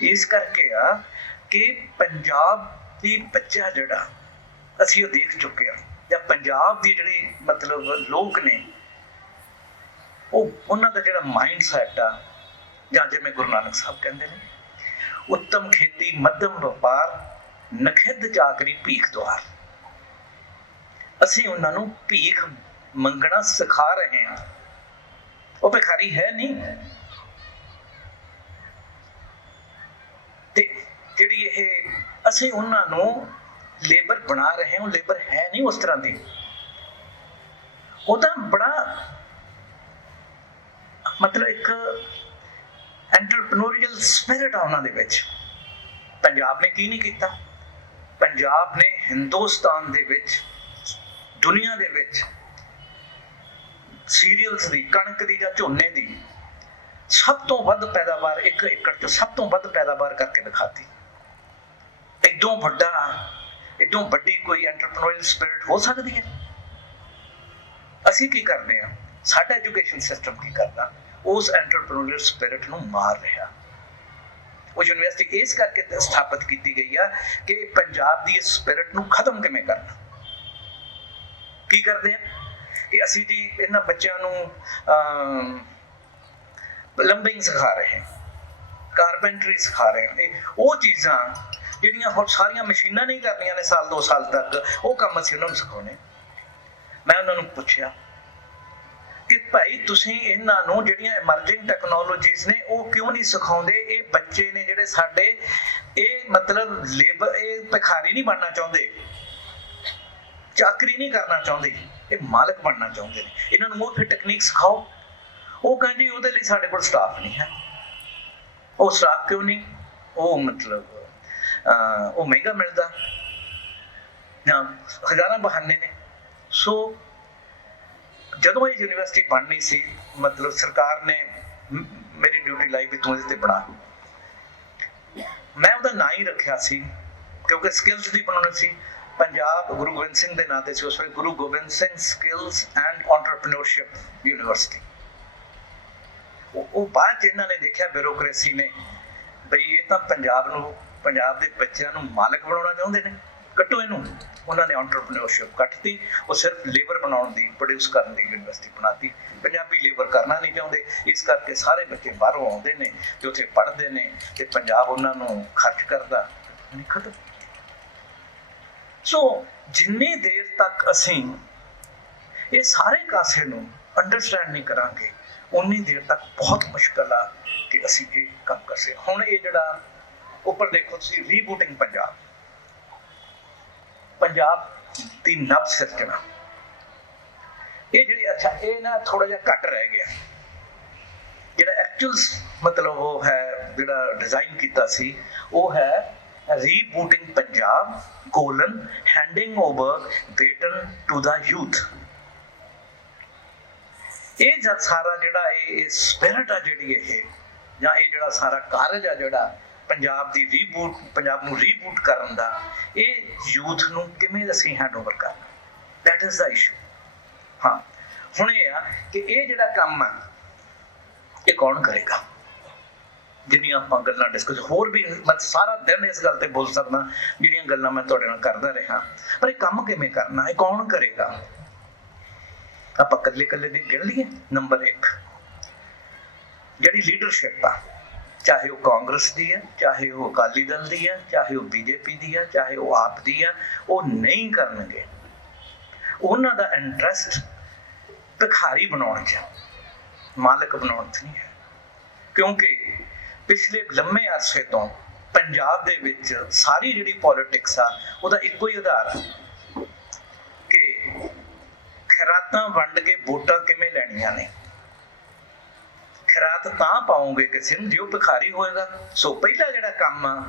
ਇਸ ਕਰਕੇ ਆ ਕਿ ਪੰਜਾਬ ਦੀ ਬੱਚਾ ਜਿਹੜਾ ਅਸੀਂ ਉਹ ਦੇਖ ਚੁੱਕੇ ਆ। ਜਾਂ ਪੰਜਾਬ ਦੀ ਜਿਹੜੀ ਮਤਲਬ ਲੋਕ ਨੇ, ਉਹ ਉਹਨਾਂ ਦਾ ਜਿਹੜਾ ਮਾਈਂਡ ਸੈਟ ਆ, ਜਾਂ ਜਿਵੇਂ ਗੁਰੂ ਨਾਨਕ ਸਾਹਿਬ ਕਹਿੰਦੇ ਨੇ, ਉੱਤਮ ਖੇਤੀ, ਮੱਧਮ ਵਪਾਰ, ਨਖਿੱਧ ਚਾਕਰੀ ਭੀਖ ਦੁਆਰ। ਅਸੀਂ ਉਹਨਾਂ ਨੂੰ ਭੀਖ ਮੰਗਣਾ ਸਿਖਾ ਰਹੇ ਹਾਂ। ਉਹ ਭਿਖਾਰੀ ਹੈ ਨਹੀਂ। ਤੇ ਜਿਹੜੀ ਇਹ, ਅਸੀਂ ਉਹਨਾਂ ਨੂੰ ਲੇਬਰ ਬਣਾ ਰਹੇ ਹੋ, ਲੇਬਰ ਹੈ ਨਹੀਂ ਉਸ ਤਰ੍ਹਾਂ ਦੀ। ਉਹਦਾ ਬੜਾ ਮਤਲਬ ਇੱਕ ਐਂਟਰਪ੍ਰੀਨੋਰੀਅਲ ਸਪਿਰਿਟ ਆ ਉਹਨਾਂ ਦੇ ਵਿੱਚ। ਪੰਜਾਬ ਨੇ ਕੀ ਨਹੀਂ ਕੀਤਾ? ਪੰਜਾਬ ਨੇ ਹਿੰਦੁਸਤਾਨ ਦੇ ਵਿੱਚ, ਦੁਨੀਆ ਦੇ ਵਿੱਚ ਸੀਰੀਅਲਸ ਦੀ, ਕਣਕ ਦੀ ਜਾਂ ਝੋਨੇ ਦੀ ਸਭ ਤੋਂ ਵੱਧ ਪੈਦਾਵਾਰ ਇੱਕ ਏਕੜ ਤੋਂ ਸਭ ਤੋਂ ਵੱਧ ਪੈਦਾਵਾਰ ਕਰਕੇ ਦਿਖਾਤੀ। ਇਦੋਂ ਵੱਡਾ ਇਦੋਂ ਵੱਡੀ ਕੋਈ ਐਂਟਰਪ੍ਰੀਨੋਰੀਅਲ ਸਪਿਰਿਟ ਹੋ ਸਕਦੀ ਹੈ? ਅਸੀਂ ਕੀ ਕਰਦੇ ਹਾਂ? ਸਾਡਾ ਐਜੂਕੇਸ਼ਨ ਸਿਸਟਮ ਕੀ ਕਰਦਾ? ਉਸ ਐਂਟਰਪ੍ਰੀਨੋਰੀਅਲ ਸਪਿਰਿਟ ਨੂੰ ਮਾਰ ਰਿਹਾ। ਉਹ ਯੂਨੀਵਰਸਿਟੀ ਇਸ ਕਰਕੇ ਸਥਾਪਿਤ ਕੀਤੀ ਗਈ ਆ ਕਿ ਪੰਜਾਬ ਦੀ ਇਸ ਸਪਿਰਿਟ ਨੂੰ ਖਤਮ ਕਿਵੇਂ ਕਰਨਾ? ਕੀ ਕਰਦੇ ਆ ਕਿ ਅਸੀਂ ਜੀ ਇਹਨਾਂ ਬੱਚਿਆਂ ਨੂੰ ਪਲੰਬਿੰਗ ਸਿਖਾ ਰਹੇ ਹਾਂ ਕਾਰਪੈਂਟਰੀ ਸਿਖਾ ਰਹੇ ਹਾਂ। ਇਹ ਉਹ ਚੀਜ਼ਾਂ ਜਿਹੜੀਆਂ ਹੁਣ ਸਾਰੀਆਂ ਮਸ਼ੀਨਾਂ ਨਹੀਂ ਕਰਨੀਆਂ ਨੇ ਸਾਲ, ਦੋ ਸਾਲ ਤੱਕ, ਉਹ ਕੰਮ ਅਸੀਂ ਉਹਨਾਂ ਨੂੰ ਸਿਖਾਉਣੇ। ਮੈਂ ਉਹਨਾਂ ਨੂੰ ਪੁੱਛਿਆ ਕਿ ਭਾਈ ਤੁਸੀਂ ਇਹਨਾਂ ਨੂੰ ਜਿਹੜੀਆਂ ਐਮਰਜਿੰਗ ਟੈਕਨੋਲੋਜੀਜ਼ ਨੇ, ਉਹ ਕਿਉਂ ਨਹੀਂ ਸਿਖਾਉਂਦੇ? ਇਹ ਬੱਚੇ ਨੇ ਜਿਹੜੇ ਸਾਡੇ, ਇਹ ਮਤਲਬ ਲੇਬਰ ਇਹ ਭਿਖਾਰੀ ਨਹੀਂ ਬਣਨਾ ਚਾਹੁੰਦੇ। ਚਾਕਰੀ ਨਹੀਂ ਕਰਨਾ ਚਾਹੁੰਦੇ। ਇਹ ਮਾਲਕ ਬਣਨਾ ਚਾਹੁੰਦੇ ਨੇ। ਇਹਨਾਂ ਨੂੰ ਉਹ ਫਿਰ ਟੈਕਨੀਕ ਸਿਖਾਓ। ਉਹ ਕਹਿੰਦੇ ਉਹਦੇ ਲਈ ਸਾਡੇ ਕੋਲ ਸਟਾਫ ਨਹੀਂ ਹੈ। ਉਹ ਸਟਾਫ ਕਿਉਂ ਨਹੀਂ? ਉਹ ਮਤਲਬ ਉਹ ਮਹਿੰਗਾ ਮਿਲਦਾ ਜਾਂ ਹਜ਼ਾਰਾਂ ਬਹਾਨੇ ਨੇ ਸੋ ਜਦੋਂ ਇਹ ਯੂਨੀਵਰਸਿਟੀ ਬਣਨੀ ਸੀ ਮਤਲਬ ਸਰਕਾਰ ਨੇ ਮੇਰੀ ਡਿਊਟੀ ਲਾਈ ਵੀ ਤੂੰ ਇਹਦੇ ਤੇ ਬਣਾ ਮੈਂ ਉਹਦਾ ਨਾਂ ਹੀ ਰੱਖਿਆ ਸੀ ਕਿਉਂਕਿ ਸਕਿੱਲਸ ਦੀ ਬਣਾਉਣੀ ਸੀ ਪੰਜਾਬ ਗੁਰੂ ਗੋਬਿੰਦ ਸਿੰਘ ਦੇ ਨਾਂ ਤੇ ਸੀ ਉਸ ਵੇਲੇ Guru Gobind Singh skills and entrepreneurship university ਉਹ ਉਹ ਬਾਅਦ 'ਚ ਇਹਨਾਂ ਨੇ ਦੇਖਿਆ ਬਿਊਰੋਕ੍ਰੇਸੀ ਨੇ ਬਈ ਇਹ ਤਾਂ ਪੰਜਾਬ ਨੂੰ ਪੰਜਾਬ ਦੇ ਬੱਚਿਆਂ ਨੂੰ ਮਾਲਕ ਬਣਾਉਣਾ ਚਾਹੁੰਦੇ ਨੇ। ਕੱਟੋ ਇਹਨੂੰ। ਉਹਨਾਂ ਨੇ ਐਂਟਰਪ੍ਰੀਨਿਓਰਸ਼ਿਪ ਕੱਟਤੀ ਉਹ ਸਿਰਫ ਲੇਬਰ ਬਣਾਉਣ ਦੀ ਪ੍ਰੋਡਿਊਸ ਕਰਨ ਦੀ ਯੂਨੀਵਰਸਿਟੀ ਬਣਾਤੀ। ਪੰਜਾਬੀ ਲੇਬਰ ਕਰਨਾ ਨਹੀਂ ਚਾਹੁੰਦੇ। ਇਸ ਕਰਕੇ ਸਾਰੇ ਬੱਚੇ ਬਾਹਰੋਂ ਆਉਂਦੇ ਨੇ ਤੇ ਉੱਥੇ ਪੜ੍ਹਦੇ ਨੇ ਤੇ ਪੰਜਾਬ ਉਹਨਾਂ ਨੂੰ ਖਰਚ ਕਰਦਾ। ਨਹੀਂ ਖਤਮ। ਸੋ ਜਿੰਨੀ ਦੇਰ ਤੱਕ ਅਸੀਂ ਇਹ ਸਾਰੇ ਕਾਸੇ ਨੂੰ ਅੰਡਰਸਟੈਂਡ ਨਹੀਂ ਕਰਾਂਗੇ ਉਨੀ ਦੇਰ ਤੱਕ ਬਹੁਤ ਮੁਸ਼ਕਲ ਆ ਕਿ ਅਸੀਂ ਇਹ ਕੰਮ ਕਰ ਸਕੇ ਹੁਣ ਇਹ ਜਿਹੜਾ ਉੱਪਰ ਦੇਖੋ ਤੁਸੀਂ ਰੀਬੂਟਿੰਗ ਪੰਜਾਬ। ਪੰਜਾਬ ਦੀ ਨਵ ਸਿਰਜਣਾ। ਇਹ ਜਿਹੜੀ, ਅੱਛਾ, ਇਹ ਨਾ ਥੋੜਾ ਜਿਹਾ ਘੱਟ ਰਹਿ ਗਿਆ। ਜਿਹੜਾ ਐਕਚੁਅਲ ਮਤਲਬ ਉਹ ਹੈ, ਜਿਹੜਾ ਡਿਜ਼ਾਈਨ ਕੀਤਾ ਸੀ, ਉਹ ਹੈ rebooting Punjab colon handing over baton to the youth ਇਹ ਜਦ ਸਾਰਾ ਜਿਹੜਾ ਇਹ ਸਪਿਰਿਟ ਆ ਜਿਹੜੀ ਇਹ, ਜਾਂ ਇਹ ਜਿਹੜਾ ਸਾਰਾ ਕਾਰਜ ਆ ਜਿਹੜਾ ਪੰਜਾਬ ਦੀ ਰੀਬੂਟ ਪੰਜਾਬ ਨੂੰ ਰੀਬੂਟ ਕਰਨ ਦਾ, ਇਹ ਯੂਥ ਨੂੰ ਕਿਵੇਂ ਅਸੀਂ ਹੈਂਡਓਵਰ ਕਰਨਾ? ਦੈਟ ਇਜ਼ ਦਾ ਇਸ਼ੂ ਹਾਂ, ਹੁਣ ਇਹ ਆ ਕਿ ਇਹ ਜਿਹੜਾ ਕੰਮ ਆ, ਇਹ ਕੌਣ ਕਰੇਗਾ? ਜਿਹੜੀਆਂ ਆਪਾਂ ਗੱਲਾਂ ਡਿਸਕਸ ਹੋਰ ਵੀ ਮੈਂ ਸਾਰਾ ਦਿਨ ਇਸ ਗੱਲ ਤੇ ਬੋਲ ਸਕਦਾ, ਜਿਹੜੀਆਂ ਗੱਲਾਂ ਮੈਂ ਤੁਹਾਡੇ ਨਾਲ ਕਰਦਾ ਰਿਹਾ। ਪਰ ਇਹ ਕੰਮ ਕਿਵੇਂ ਕਰਨਾ? ਇਹ ਕੌਣ ਕਰੇਗਾ? ਆਪਾਂ ਇਕੱਲੇ ਇਕੱਲੇ ਦੀ ਗਿਣ ਲਈਏ। ਨੰਬਰ 1 ਜਿਹੜੀ ਲੀਡਰਸ਼ਿਪ ਆ ਚਾਹੇ ਉਹ ਕਾਂਗਰਸ ਦੀ ਹੈ, ਚਾਹੇ ਉਹ ਅਕਾਲੀ ਦਲ ਦੀ ਹੈ, ਚਾਹੇ ਉਹ ਬੀਜੇਪੀ ਦੀ ਹੈ, ਚਾਹੇ ਉਹ ਆਪ ਦੀ ਹੈ, ਉਹ ਨਹੀਂ ਕਰਨਗੇ। ਉਹਨਾਂ ਦਾ ਇੰਟਰਸਟ ਭਿਖਾਰੀ ਬਣਾਉਣ 'ਚ ਮਾਲਕ ਬਣਾਉਣ 'ਚ ਨਹੀਂ ਹੈ। ਕਿਉਂਕਿ ਪਿਛਲੇ ਲੰਮੇ ਅਰਸੇ ਤੋਂ ਪੰਜਾਬ ਦੇ ਵਿੱਚ ਸਾਰੀ ਜਿਹੜੀ ਪੋਲਿਟਿਕਸ ਆ, ਉਹਦਾ ਇੱਕੋ ਹੀ ਆਧਾਰ ਆ ਕਿ ਖਰਾਤਾਂ ਵੰਡ ਕੇ ਵੋਟਾਂ ਕਿਵੇਂ ਲੈਣੀਆਂ ਨੇ? ਖਰਾਤ ਤਾਂ ਪਾਉਂਗੇ ਕਿਸੇ ਨੂੰ ਜੇ ਉਹ ਭਿਖਾਰੀ ਹੋਏਗਾ, ਸੋ ਪਹਿਲਾ ਜਿਹੜਾ ਕੰਮ ਆ,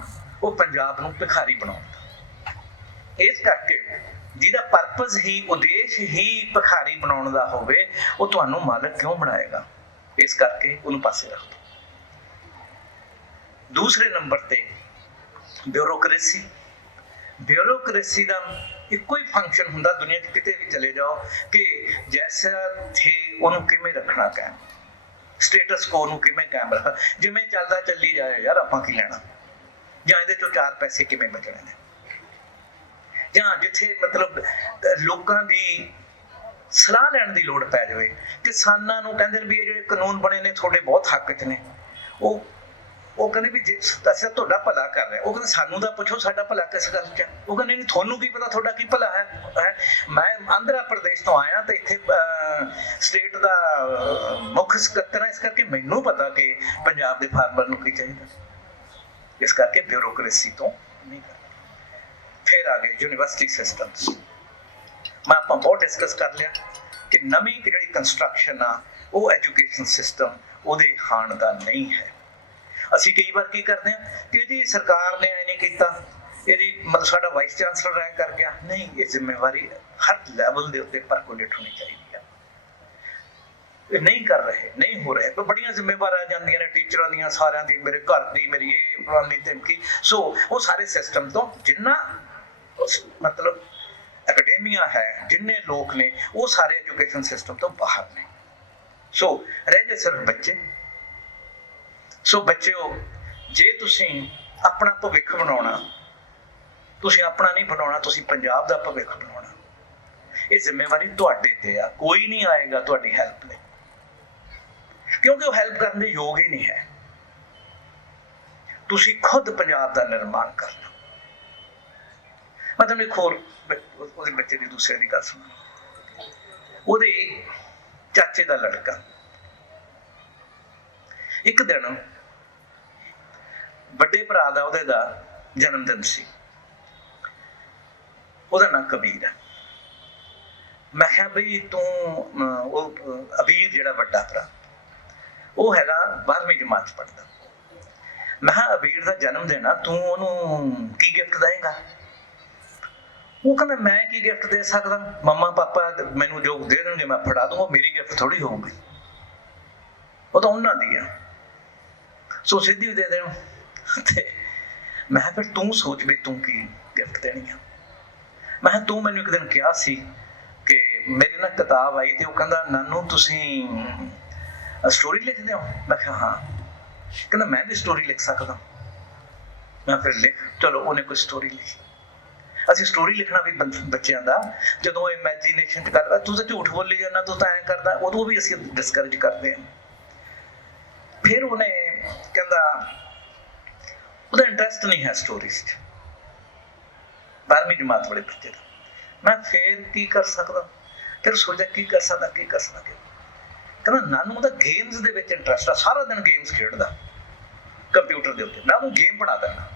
ਉਹ ਪੰਜਾਬ ਨੂੰ ਭਿਖਾਰੀ ਬਣਾਉਣ ਦਾ ਇਸ ਕਰਕੇ ਜਿਹਦਾ ਪਰਪਸ ਹੀ, ਉਦੇਸ਼ ਹੀ ਭਿਖਾਰੀ ਬਣਾਉਣ ਦਾ ਹੋਵੇ, ਉਹ ਤੁਹਾਨੂੰ ਮਾਲਕ ਕਿਉਂ ਬਣਾਏਗਾ? ਇਸ ਕਰਕੇ ਉਹਨੂੰ ਪਾਸੇ ਰੱਖ ਦਿਓ। ਦੂਸਰੇ ਨੰਬਰ ਤੇ ਬਿਊਰੋਕ੍ਰੇਸੀ ਬਿਊਰੋਕ੍ਰੇਸੀ ਦਾ ਇੱਕੋ ਹੀ ਫੰਕਸ਼ਨ ਹੁੰਦਾ ਦੁਨੀਆ 'ਚ ਕਿਤੇ ਵੀ ਚਲੇ ਜਾਓ ਕਿ ਜੈਸਾ ਥੇ ਉਹਨੂੰ ਕਿਵੇਂ ਰੱਖਣਾ ਕਾਇਮ ਸਟੇਟਸ ਕੋ ਨੂੰ ਕਿਵੇਂ ਕਾਇਮ ਜਿਵੇਂ ਚੱਲਦਾ ਚੱਲੀ ਜਾਏ, ਯਾਰ ਆਪਾਂ ਕੀ ਲੈਣਾ? ਜਾਂ ਇਹਦੇ ਚੋਂ ਚਾਰ ਪੈਸੇ ਕਿਵੇਂ ਬਚਣੇ ਨੇ? ਜਾਂ ਜਿੱਥੇ ਮਤਲਬ, ਲੋਕਾਂ ਦੀ ਸਲਾਹ ਲੈਣ ਦੀ ਲੋੜ ਪੈ ਜਾਵੇ, ਕਿਸਾਨਾਂ ਨੂੰ ਕਹਿੰਦੇ ਨੇ ਵੀ ਇਹ ਜਿਹੜੇ ਕਾਨੂੰਨ ਬਣੇ ਨੇ, ਤੁਹਾਡੇ ਬਹੁਤ ਹੱਕ 'ਚ ਨੇ। ਉਹ ਉਹ ਕਹਿੰਦੇ ਵੀ ਜੇ ਅਸੀਂ ਤੁਹਾਡਾ ਭਲਾ ਕਰ ਰਹੇ ਉਹ ਕਹਿੰਦੇ ਸਾਨੂੰ ਤਾਂ ਪੁੱਛੋ, ਸਾਡਾ ਭਲਾ ਕਿਸ ਗੱਲ 'ਚ ਹੈ? ਉਹ ਕਹਿੰਦੇ ਨਹੀਂ, ਤੁਹਾਨੂੰ ਕੀ ਪਤਾ ਤੁਹਾਡਾ ਕੀ ਭਲਾ ਹੈ? ਮੈਂ ਆਂਧਰਾ ਪ੍ਰਦੇਸ਼ ਤੋਂ ਆਇਆ ਤੇ ਇੱਥੇ ਸਟੇਟ ਦਾ ਮੁੱਖ ਸਕੱਤਰ ਹਾਂ ਇਸ ਕਰਕੇ ਮੈਨੂੰ ਪਤਾ ਕਿ ਪੰਜਾਬ ਦੇ ਫਾਰਮਰ ਨੂੰ ਕੀ ਚਾਹੀਦਾ। ਇਸ ਕਰਕੇ ਬਿਊਰੋਕ੍ਰੇਸੀ ਤੋਂ ਨਹੀਂ ਕਰਨਾ। ਫਿਰ ਆ ਗਏ ਯੂਨੀਵਰਸਿਟੀ ਸਿਸਟਮਸ ਮੈਂ ਆਪਾਂ ਬਹੁਤ ਡਿਸਕਸ ਕਰ ਲਿਆ ਕਿ ਨਵੀਂ ਜਿਹੜੀ ਕੰਸਟਰਕਸ਼ਨ ਆ, ਉਹ ਐਜੂਕੇਸ਼ਨ ਸਿਸਟਮ ਉਹਦੇ ਹਾਣ ਦਾ ਨਹੀਂ ਹੈ। ਅਸੀਂ ਕਈ ਵਾਰ ਕੀ ਕਰਦੇ ਹਾਂ ਕਿ ਜੀ ਸਰਕਾਰ ਨੇ ਐ ਨਹੀਂ ਕੀਤਾ ਇਹਦੀ ਮਤਲਬ ਸਾਡਾ ਵਾਈਸ ਚਾਂਸਲਰ ਐ ਕਰ ਗਿਆ। ਨਹੀਂ, ਇਹ ਜ਼ਿੰਮੇਵਾਰੀ ਹਰ ਲੈਵਲ ਦੇ ਉੱਤੇ ਪਰਕੋਲੇਟ ਹੋਣੀ ਚਾਹੀਦੀ ਹੈ ਇਹ ਨਹੀਂ ਕਰ ਰਹੇ, ਨਹੀਂ ਹੋ ਰਹੇ। ਪਰ ਬੜੀਆਂ ਜ਼ਿੰਮੇਵਾਰਾਂ ਜਾਂਦੀਆਂ ਨੇ ਟੀਚਰਾਂ ਦੀਆਂ, ਸਾਰਿਆਂ ਦੀ, ਮੇਰੇ ਘਰ ਦੀ, ਮੇਰੀ ਇਹ ਫਲਾਨੀ ਧਮਕੀ। ਸੋ ਉਹ ਸਾਰੇ ਸਿਸਟਮ ਤੋਂ ਜਿੰਨਾ ਮਤਲਬ ਐਕੈਡਮੀਆ ਹੈ, ਜਿੰਨੇ ਲੋਕ ਨੇ, ਉਹ ਸਾਰੇ ਐਜੂਕੇਸ਼ਨ ਸਿਸਟਮ ਤੋਂ ਬਾਹਰ ਨੇ। ਸੋ ਰਹਿ ਗਏ ਸਿਰਫ ਬੱਚੇ। ਸੋ ਬੱਚਿਓ, ਜੇ ਤੁਸੀਂ ਆਪਣਾ ਭਵਿੱਖ ਬਣਾਉਣਾ, ਤੁਸੀਂ ਆਪਣਾ ਨਹੀਂ ਬਣਾਉਣਾ, ਤੁਸੀਂ ਪੰਜਾਬ ਦਾ ਭਵਿੱਖ ਬਣਾਉਣਾ। ਇਹ ਜ਼ਿੰਮੇਵਾਰੀ ਤੁਹਾਡੇ ਤੇ ਆ, ਕੋਈ ਨਹੀਂ ਆਏਗਾ ਤੁਹਾਡੀ ਹੈਲਪ ਲਈ। ਕਿਉਂਕਿ ਉਹ ਹੈਲਪ ਕਰਨ ਦੇ ਯੋਗ ਹੀ ਨਹੀਂ ਹੈ। ਤੁਸੀਂ ਖੁਦ ਪੰਜਾਬ ਦਾ ਨਿਰਮਾਣ ਕਰਨਾ ਮੈਂ ਤੁਹਾਨੂੰ ਇੱਕ ਹੋਰ ਉਹਦੇ ਬੱਚੇ ਦੀ ਦੂਸਰੇ ਦੀ ਗੱਲ ਸੁਣਾ ਉਹਦੇ ਚਾਚੇ ਦਾ ਲੜਕਾ। ਇੱਕ ਦਿਨ ਵੱਡੇ ਭਰਾ ਦਾ, ਉਹਦੇ ਦਾ ਜਨਮ ਦਿਨ ਸੀ। ਉਹਦਾ ਨਾਂ ਕਬੀਰ ਹੈ ਮੈਂ ਕਿਹਾ ਬਈ ਤੂੰ ਉਹ, ਅਬੀਰ ਜਿਹੜਾ ਵੱਡਾ ਭਰਾ, ਉਹ ਹੈਗਾ 12ਵੀਂ ਜਮਾਤ ਚ ਪੜਦਾ ਮੈਂ ਕਿਹਾ ਅਬੀਰ ਦਾ ਜਨਮ ਦਿਨ ਆ, ਤੂੰ ਉਹਨੂੰ ਕੀ ਗਿਫਟ ਦੇਏਗਾ ਉਹ ਕਹਿੰਦਾ, ਮੈਂ ਕੀ ਗਿਫਟ ਦੇ ਸਕਦਾ? ਮੰਮਾ, ਪਾਪਾ, ਮੈਨੂੰ ਜੋ ਦੇ ਦੇਣਗੇ, ਮੈਂ ਫੜਾ ਦੂੰਗਾ, ਮੇਰੀ ਗਿਫਟ ਥੋੜੀ ਹੋਊਗੀ। ਉਹ ਤਾਂ ਉਹਨਾਂ ਦੀ ਆ। ਸੋ ਸਿੱਧੀ ਦੇ ਦੇਣ। ਤੇ ਮੈਂ ਕਿਹਾ, ਫਿਰ ਤੂੰ ਸੋਚ ਵੀ ਤੂੰ ਕੀ ਗਿਫਟ ਦੇਣੀ ਆ? ਮੈਂ ਤੂੰ ਮੈਨੂੰ ਇੱਕ ਦਿਨ ਕਿਹਾ ਸੀ ਕਿ ਮੇਰੀ ਨਾ ਕਿਤਾਬ ਆਈ ਤੇ ਉਹ ਕਹਿੰਦਾ, ਨਾਨੂ, ਤੁਸੀਂ ਸਟੋਰੀ ਲਿਖਦੇ ਹੋ? ਮੈਂ ਕਿਹਾ, ਹਾਂ। ਕਹਿੰਦਾ, ਮੈਂ ਵੀ ਸਟੋਰੀ ਲਿਖ ਸਕਦਾ। ਮੈਂ ਫਿਰ ਲਿਖ। ਚਲੋ, ਉਹਨੇ ਕੋਈ ਸਟੋਰੀ ਲਿਖੀ। ਅਸੀਂ ਸਟੋਰੀ ਲਿਖਣਾ ਵੀ ਬੱਚਿਆਂ ਦਾ। ਜਦੋਂ ਇਮੇਜਿਨੇਸ਼ਨ ਚ ਕਰਦਾ, ਤੂੰ ਤਾਂ ਝੂਠ ਬੋਲੀ ਜਾਂਦਾ, ਤੂੰ ਤਾਂ ਐਂ ਕਰਦਾ। ਉਦੋਂ ਵੀ ਅਸੀਂ ਡਿਸਕਰੇਜ ਕਰਦੇ ਹਾਂ। ਫਿਰ ਉਹਨੇ ਕਹਿੰਦਾ ਉਹਦਾ ਇੰਟਰਸਟ ਨਹੀਂ ਹੈ ਸਟੋਰੀਜ਼ 'ਚ। 12ਵੀਂ ਜਮਾਤ ਵਾਲੇ ਬੱਚੇ ਦਾ। ਮੈਂ ਫੇਰ ਕੀ ਕਰ ਸਕਦਾ? ਫਿਰ ਸੋਚਿਆ ਕੀ ਕਰ ਸਕਦਾ, ਕੀ ਕਰ ਸਕਦਾ ਕਹਿੰਦਾ, ਨਾਨੂ ਦਾ ਗੇਮਸ ਦੇ ਵਿੱਚ ਇੰਟਰਸਟ ਆ, ਸਾਰਾ ਦਿਨ ਗੇਮਸ ਖੇਡਦਾ। ਕੰਪਿਊਟਰ ਦੇ ਉੱਤੇ। ਮੈਂ ਉਹਨੂੰ ਗੇਮ ਬਣਾ ਦਿੰਦਾ।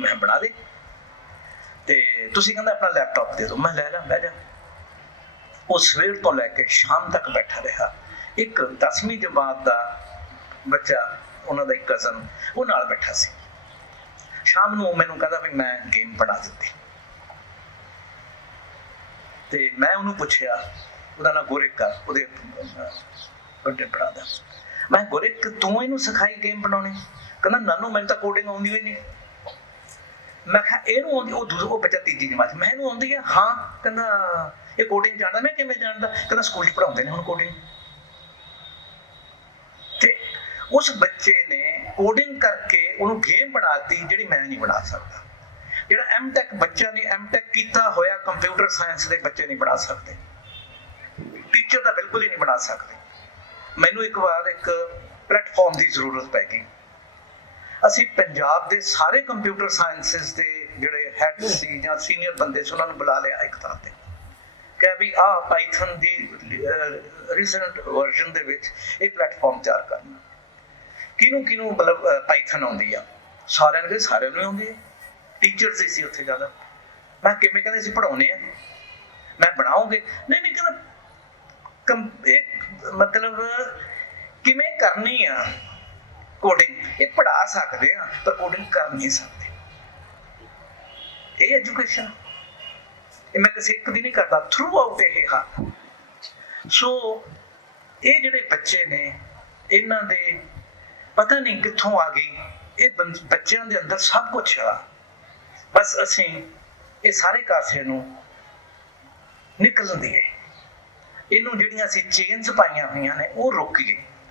ਮੈਂ ਬਣਾ ਦੇ। ਤੇ ਤੁਸੀਂ ਕਹਿੰਦਾ ਆਪਣਾ ਲੈਪਟਾਪ ਦੇ ਦਿਓ। ਮੈਂ ਲੈ ਲਾਂ, ਬਹਿ ਜਾ। ਉਹ ਸਵੇਰ ਤੋਂ ਲੈ ਕੇ ਸ਼ਾਮ ਤੱਕ ਬੈਠਾ ਰਿਹਾ। ਇੱਕ 10ਵੀਂ ਜਮਾਤ ਦਾ ਬੱਚਾ ਉਹਨਾਂ ਦਾ ਇੱਕ ਕਜ਼ਨ ਉਹ ਨਾਲ ਬੈਠਾ ਸੀ। ਸ਼ਾਮ ਨੂੰ ਮੈਨੂੰ ਕਹਿੰਦਾ ਵੀ ਮੈਂ ਗੇਮ ਬਣਾ ਦਿੱਤੀ। ਤੇ ਮੈਂ ਉਹਨੂੰ ਪੁੱਛਿਆ ਉਹਦਾ ਨਾਂ ਗੋਰਿਕ ਆ ਉਹਦੇ ਅਹ, ਵੱਡੇ ਭਰਾ ਦਾ। ਮੈਂ ਗੋਰਿਕ ਤੂੰ ਇਹਨੂੰ ਸਿਖਾਈ ਗੇਮ ਬਣਾਉਣੀ? ਕਹਿੰਦਾ ਨਾਨੂ ਮੈਨੂੰ ਤਾਂ ਕੋਡਿੰਗ ਆਉਂਦੀ ਹੋਈ ਨਹੀਂ। ਮੈਂ ਕਿਹਾ ਇਹਨੂੰ ਆਉਂਦੀ ਉਹ ਦੂਜਾ ਉਹ ਬੱਚਾ ਤੀਜੀ ਜਮਾਤ 'ਚ। ਮੈਂ ਇਹਨੂੰ ਆਉਂਦੀ ਆ? ਹਾਂ। ਕਹਿੰਦਾ ਇਹ ਕੋਡਿੰਗ ਜਾਣਦਾ? ਮੈਂ ਕਿਵੇਂ ਜਾਣਦਾ? ਕਹਿੰਦਾ ਸਕੂਲ 'ਚ ਪੜਾਉਂਦੇ ਨੇ ਹੁਣ ਕੋਡਿੰਗ ਉਸ ਬੱਚੇ ਨੇ ਕੋਡਿੰਗ ਕਰਕੇ ਉਹਨੂੰ ਗੇਮ ਬਣਾਤੀ ਜਿਹੜੀ ਮੈਂ ਨਹੀਂ ਬਣਾ ਸਕਦਾ। ਜਿਹੜਾ ਐਮਟੈਕ ਬੱਚਾ ਨੇ ਐਮਟੈਕ ਕੀਤਾ ਹੋਇਆ ਕੰਪਿਊਟਰ ਸਾਇੰਸ ਦੇ ਬੱਚੇ ਨਹੀਂ ਬਣਾ ਸਕਦੇ। ਟੀਚਰ ਤਾਂ ਬਿਲਕੁਲ ਹੀ ਨਹੀਂ ਬਣਾ ਸਕਦੇ। ਮੈਨੂੰ ਇੱਕ ਵਾਰ ਇੱਕ ਪਲੇਟਫਾਰਮ ਦੀ ਜ਼ਰੂਰਤ ਪੈ ਗਈ। ਅਸੀਂ ਪੰਜਾਬ ਦੇ ਸਾਰੇ ਕੰਪਿਊਟਰ ਸਾਇੰਸਿਸ ਦੇ ਜਿਹੜੇ ਹੈਡ ਸੀ ਜਾਂ ਸੀਨੀਅਰ ਬੰਦੇ ਸੀ, ਉਹਨਾਂ ਨੂੰ ਬੁਲਾ ਲਿਆ ਇੱਕ ਥਾਂ ਤੇ। ਕਿ ਵੀ ਆ ਪਾਈਥਨ ਦੀ ਰੀਸੈਂਟ ਵਰਜ਼ਨ ਦੇ ਵਿੱਚ ਇਹ ਪਲੇਟਫਾਰਮ ਤਿਆਰ ਕਰਨਾ। ਕਿਹਨੂੰ ਕਿਹਨੂੰ ਮਤਲਬ ਪਾਈਥਨ ਆਉਂਦੀ ਆ? ਸਾਰਿਆਂ ਨੂੰ ਕਹਿੰਦੇ ਸਾਰਿਆਂ ਨੂੰ ਹੀ ਆਉਂਦੀ ਹੈ ਟੀਚਰਸ ਹੀ ਸੀ ਉੱਥੇ ਜ਼ਿਆਦਾ ਮੈਂ ਕਿਵੇਂ ਕਹਿੰਦੇ ਸੀ ਪੜਾਉਨੇ ਆ। ਮੈਂ ਬਣਾਉਂਗੇ। ਨਹੀਂ ਨਹੀਂ, ਕਹਿੰਦਾ ਕੰਪ- ਮਤਲਬ ਕਿਵੇਂ ਕਰਨੀ ਆ ਕੋਡਿੰਗ ਇਹ ਪੜਾ ਸਕਦੇ ਆ, ਪਰ ਕੋਡਿੰਗ ਕਰ ਨਹੀਂ ਸਕਦੇ। ਇਹ ਐਜੂਕੇਸ਼ਨ ਇਹ ਮੈਂ ਕਿਸੇ ਇੱਕ ਦੀ ਨਹੀਂ ਕਰਦਾ। ਥਰੂ ਆਊਟ ਇਹ ਹਾਂ ਸੋ ਇਹ ਜਿਹੜੇ ਬੱਚੇ ਨੇ, ਇਹਨਾਂ ਦੇ ਪਤਾ ਨਹੀਂ ਕਿੱਥੋਂ ਆ ਗਈ ਇਹ ਬੰ- ਬੱਚਿਆਂ ਦੇ ਅੰਦਰ ਸਭ ਕੁਝ ਆ। ਬਸ ਅਸੀਂ ਇਹ ਸਾਰੇ ਕਾਸੇ ਨੂੰ ਨਿਕਲਣ ਦੀਏ। ਇਹਨੂੰ ਜਿਹੜੀਆਂ ਅਸੀਂ ਚੇਨਸ ਪਾਈਆਂ ਹੋਈਆਂ ਨੇ, ਉਹ ਰੋਕੀਏ।